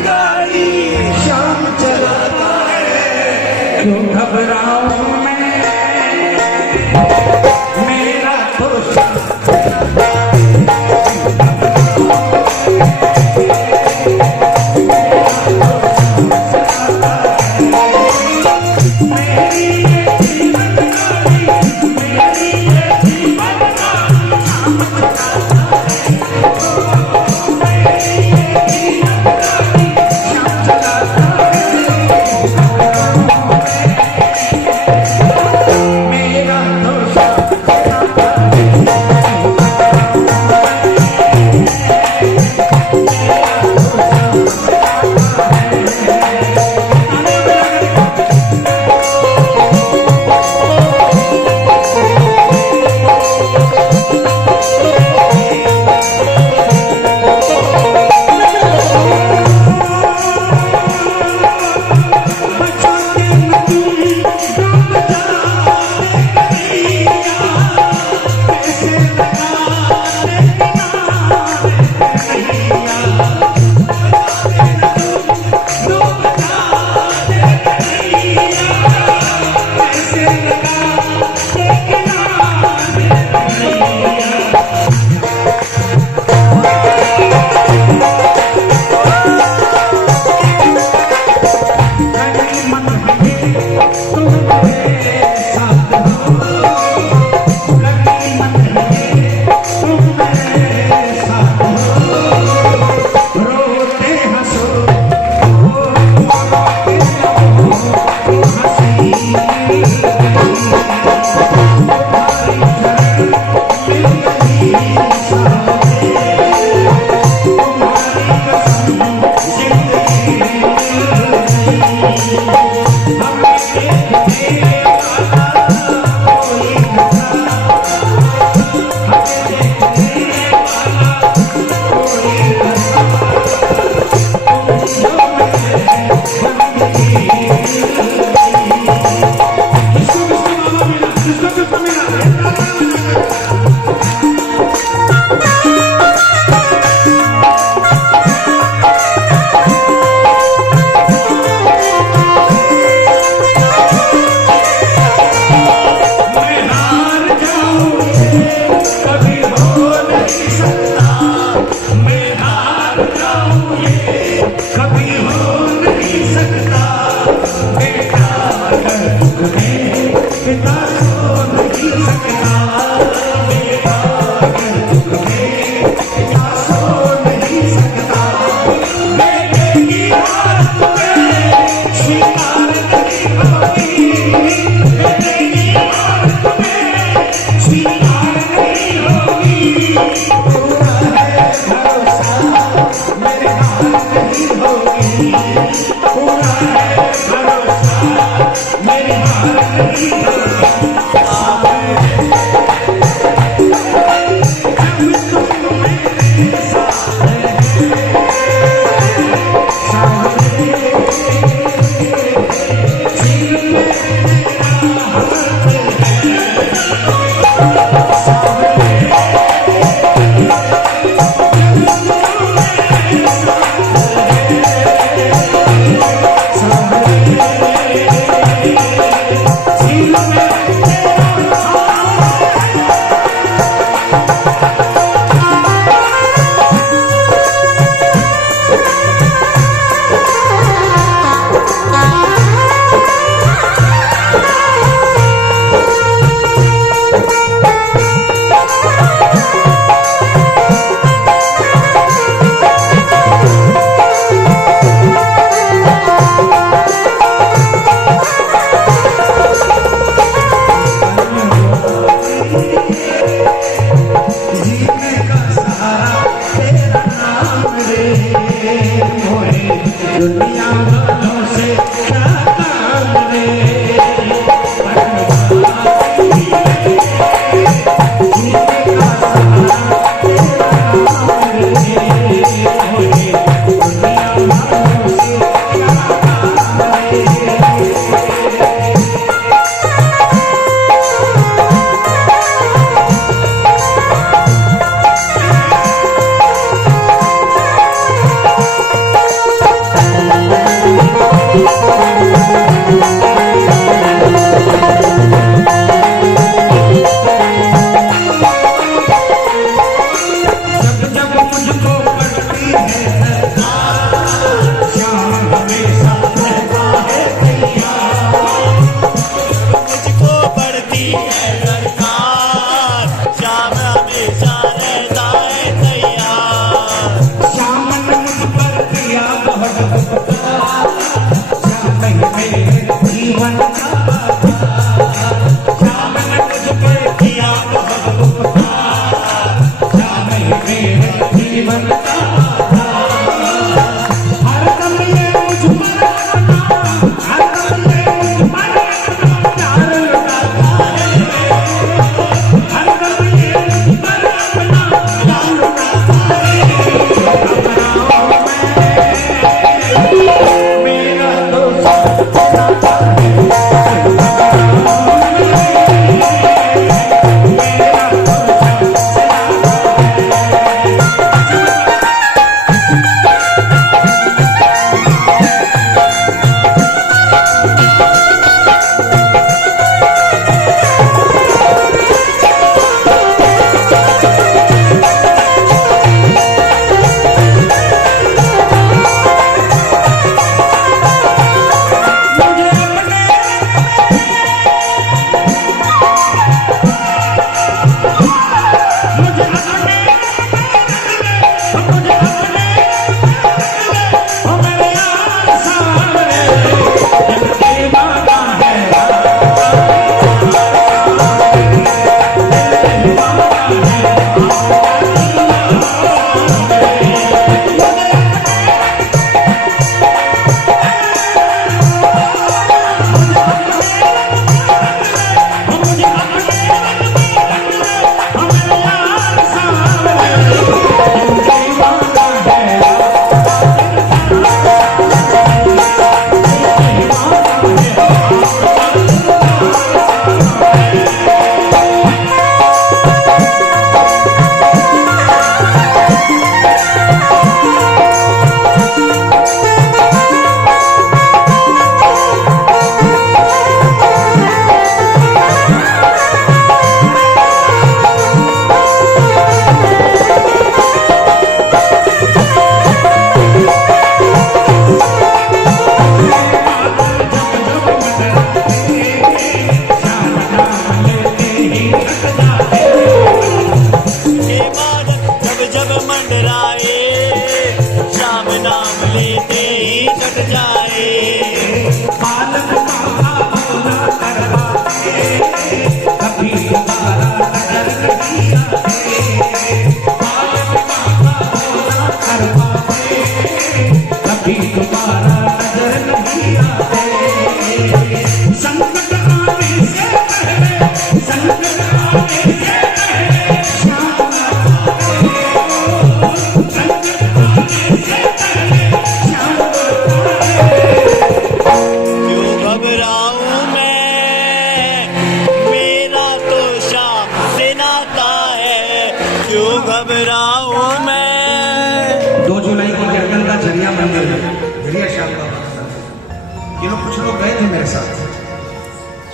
गाड़ी शाम चलाता है। क्यों घबराऊं मैं, मेरा तो मेरे हाथ नहीं होगी।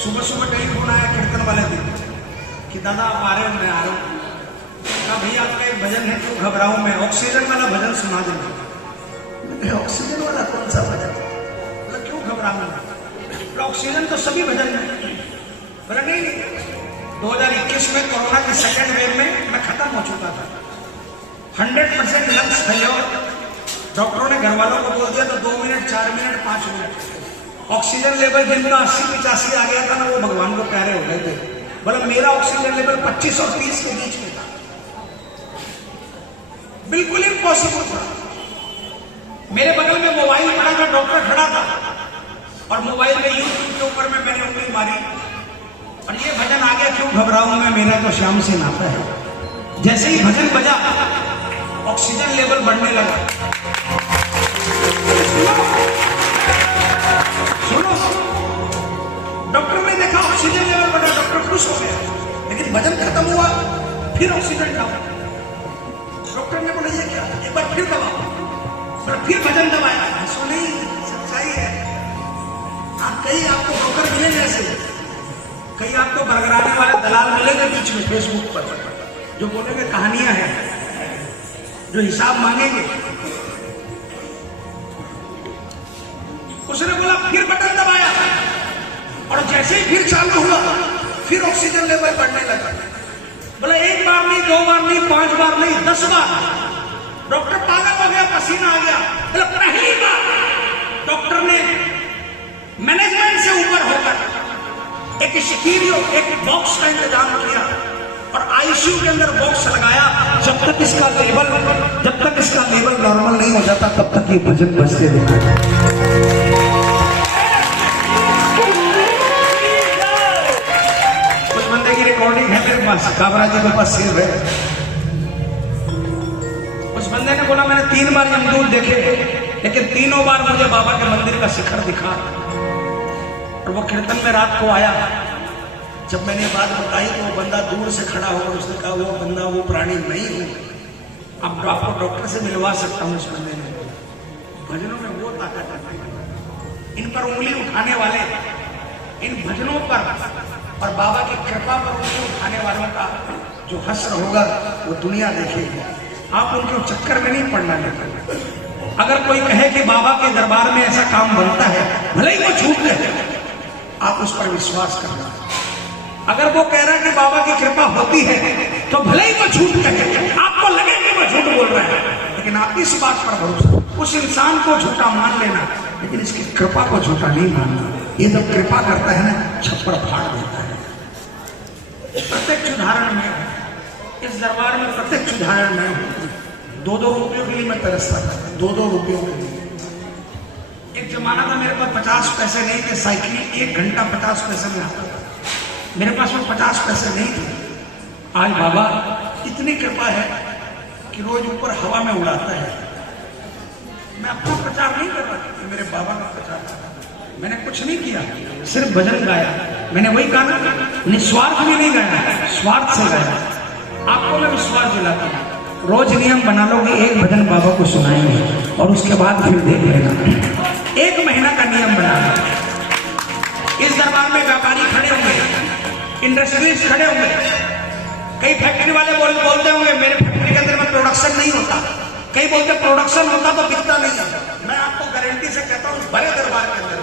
सुबह सुबह टेलीफोन आया कीर्तन वाले दिन कि दादा आप आ रहे हो, मैं आ रहा हूँ। कहा भैया आपका एक भजन है, क्यों घबराऊं मैं, ऑक्सीजन वाला भजन सुना देना। ऑक्सीजन वाला कौन सा भजन? मतलब क्यों घबराऊंगा, ऑक्सीजन तो सभी भजन है। बोला नहीं, 2021 में कोरोना की सेकेंड वेव में मैं खत्म हो चुका था, 100% लंग्स फेल्योर। डॉक्टरों ने घर वालों को बोल दिया तो 2 minute 4 minute 5 minute oxygen level जिनका 80-85 आ गया था ना, वो भगवान को प्यारे हो गए थे। बोला मेरा ऑक्सीजन लेवल 25 और 30 के बीच में था, बिल्कुल इम्पॉसिबल था। मेरे बगल में मोबाइल पड़ा था, डॉक्टर खड़ा था और मोबाइल में यूट्यूब के ऊपर में मैंने उंगली मारी और ये भजन आ गया, क्यों घबराऊं मैं, मेरा तो श्याम से नाता है। जैसे ही भजन बजा ऑक्सीजन लेवल बढ़ने लगा। सुनो, डॉक्टर ने देखा ऑक्सीजन लेवल बढ़ा, डॉक्टर खुश हो गया, लेकिन भजन खत्म हुआ फिर ऑक्सीजन डाउन। डॉक्टर ने बोला ये क्या, एक बार फिर दबाओ, फिर भजन दबाया। सो नहीं, सच्चाई है, कई आपको ब्रोकर मिलेंगे ऐसे, कई आपको बरगराने वाले दलाल मिलेंगे बीच में फेसबुक पर, जो बोलेंगे कहानियां हैं, जो हिसाब मांगेंगे। उसने बोला, फिर बटन दबाया और जैसे ही फिर चालू हुआ, फिर ऑक्सीजन लेवल बढ़ने लगा। बोला एक बार नहीं, 2 बार नहीं, 5 बार नहीं, 10 बार। डॉक्टर पागल हो गया, पसीना आ गया। बोला पहली बार डॉक्टर ने मैनेजमेंट से ऊपर होकर एक स्टीरियो, एक बॉक्स का इंतजाम किया और आईसीयू के अंदर बॉक्स लगाया। जब तक इसका लेवल नॉर्मल नहीं हो जाता, तब तक ये भजन बजते रहना। रिकॉर्डिंग है मेरे पास, काबरा जी के पास सेव है। उस बंदे ने बोला मैंने 3 बार यमदूत देखे, लेकिन तीनों बार मुझे बाबा के मंदिर का शिखर दिखा। और वो कीर्तन में रात को आया। जब मैंने बात बताई तो वो बंदा दूर से खड़ा होकर उसने कहा, वो बंदा, वो प्राणी नहीं हूं, अब आपको डॉक्टर से मिलवा सकता हूं। इस बंदे ने भजनों में वो ताकत है। इन पर उंगली उठाने वाले, इन भजनों पर और बाबा की कृपा पर उंगली उठाने वालों का जो हश्र होगा वो दुनिया देखेगी। आप उनके चक्कर में नहीं पड़ना चाहिए। अगर कोई कहे कि बाबा के दरबार में ऐसा काम बनता है, भले ही वो झूठ कहे, आप उस पर विश्वास करना। अगर वो कह रहा है कि बाबा की कृपा होती है, तो भले ही वो झूठ कहे, आपको लगे कि वो झूठ बोल रहा है, लेकिन आप इस बात पर भरोसा, उस इंसान को झूठा मान लेना, लेकिन इसकी कृपा को झूठा नहीं मानना। ये जब कृपा करता है ना, छप्पर फाड़ देता है। प्रत्यक्ष उदाहरण में, इस दरबार में प्रत्यक्ष उदाहरण में 2-2 रुपयों के लिए मैं तरसता था, 2-2 रुपयों के लिए। एक जमाना था मेरे पास 50 पैसे नहीं थे, साइकिल 1 घंटा 50 पैसे में आता था। मेरे पास में 50 पैसे नहीं थे। आज बाबा इतनी कृपा है कि रोज ऊपर हवा में उड़ाता है। मैं अपना प्रचार नहीं कर रहा, मेरे बाबा का प्रचार कर रहा। मैंने कुछ नहीं किया, सिर्फ भजन गाया। मैंने वही गाना निस्वार्थ भी नहीं गाया, स्वार्थ से गाया। आपको मैं विश्वास दिलाता हूँ, रोज नियम बना लो कि एक भजन बाबा को सुनाएंगे और उसके बाद फिर देख लेना। 1 महीना का नियम बनाना। इस दरबार में व्यापारी खड़े होंगे, इंडस्ट्रीज खड़े होंगे, कई फैक्ट्री वाले बोलते होंगे मेरे फैक्ट्री के अंदर में प्रोडक्शन नहीं होता, कई बोलते प्रोडक्शन होता तो बिकता नहीं होता। मैं आपको गारंटी से कहता हूँ, बड़े दरबार के अंदर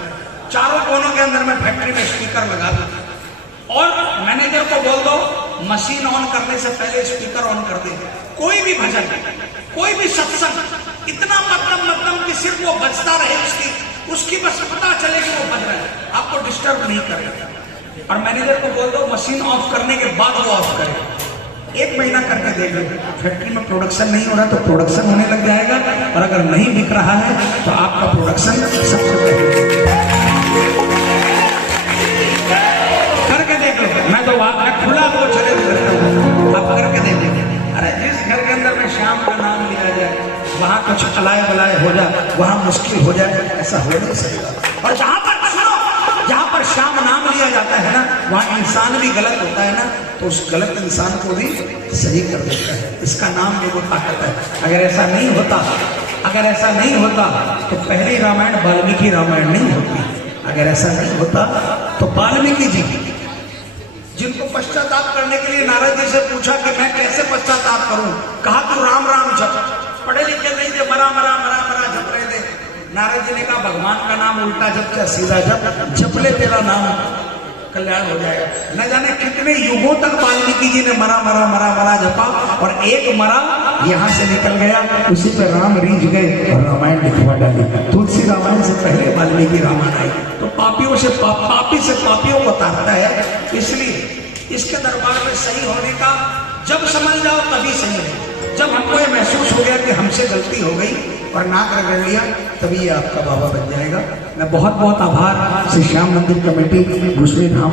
चारों कोनों के अंदर में फैक्ट्री में स्पीकर लगा दो और मैनेजर को बोल दो मशीन ऑन करने से पहले स्पीकर ऑन कर दे। कोई भी भजन, कोई भी सत्संग इतना मतलब कि सिर्फ वो बजता रहे, उसकी बस पता चले कि वो बज रहा है, आपको डिस्टर्ब नहीं करेगा। और मैनेजर को बोल दो मशीन ऑफ करने के बाद वो ऑफ करे। 1 महीना करके देख लो, फैक्ट्री में प्रोडक्शन नहीं हो रहा तो प्रोडक्शन होने लग जाएगा, और अगर नहीं बिक रहा है तो आपका प्रोडक्शन सबसे पहले करके देख लो। मैं तो वहां खुला वो चले आप करके देख लो। अरे जिस घर के अंदर में श्याम का नाम लिया जाए, वहां कुछ अलाय बलाय हो जाए, वहां मुश्किल हो जाए, ऐसा हो नहीं सकता। और जहां पर श्याम नाम लिया जाता है ना, वहां इंसान भी गलत होता है ना, तो उस गलत इंसान को भी सही कर देता है। इसका नाम भी वो ताकत है। अगर ऐसा नहीं होता तो पहली रामायण वाल्मीकि रामायण नहीं होती। अगर ऐसा नहीं होता तो वाल्मीकि जी, जिनको पश्चाताप करने के लिए नारद जी से पूछा कि मैं कैसे पश्चाताप करूं, कहा तू राम राम जप। पढ़े लिखे नहीं थे, मरा मरा मरा मरा जप रहे थे। नारद जी ने कहा भगवान का नाम उल्टा जप क्या सीधा जप ले, तेरा नाम कल्याण हो जाएगा। न जाने कितने युगों तक वाल्मीकि जी ने मरा मरा मरा मरा जपा, और एक मरा यहाँ से निकल गया, उसी पे राम रीझ गए और रामायण लिखवा डाली। तुलसी रामायण से पहले वाल्मीकि रामायण आई। तो पापियों से पापी से पापियों को तारता है। इसलिए इसके दरबार में सही होने का जब समझ जाओ तभी सही है। जब हमको ये महसूस हो गया कि हमसे गलती हो गई और नाक रगड़ लिया, तभी ये आपका बाबा बन जाएगा। मैं बहुत बहुत आभार श्री श्याम मंदिर कमेटी, दूसरे धाम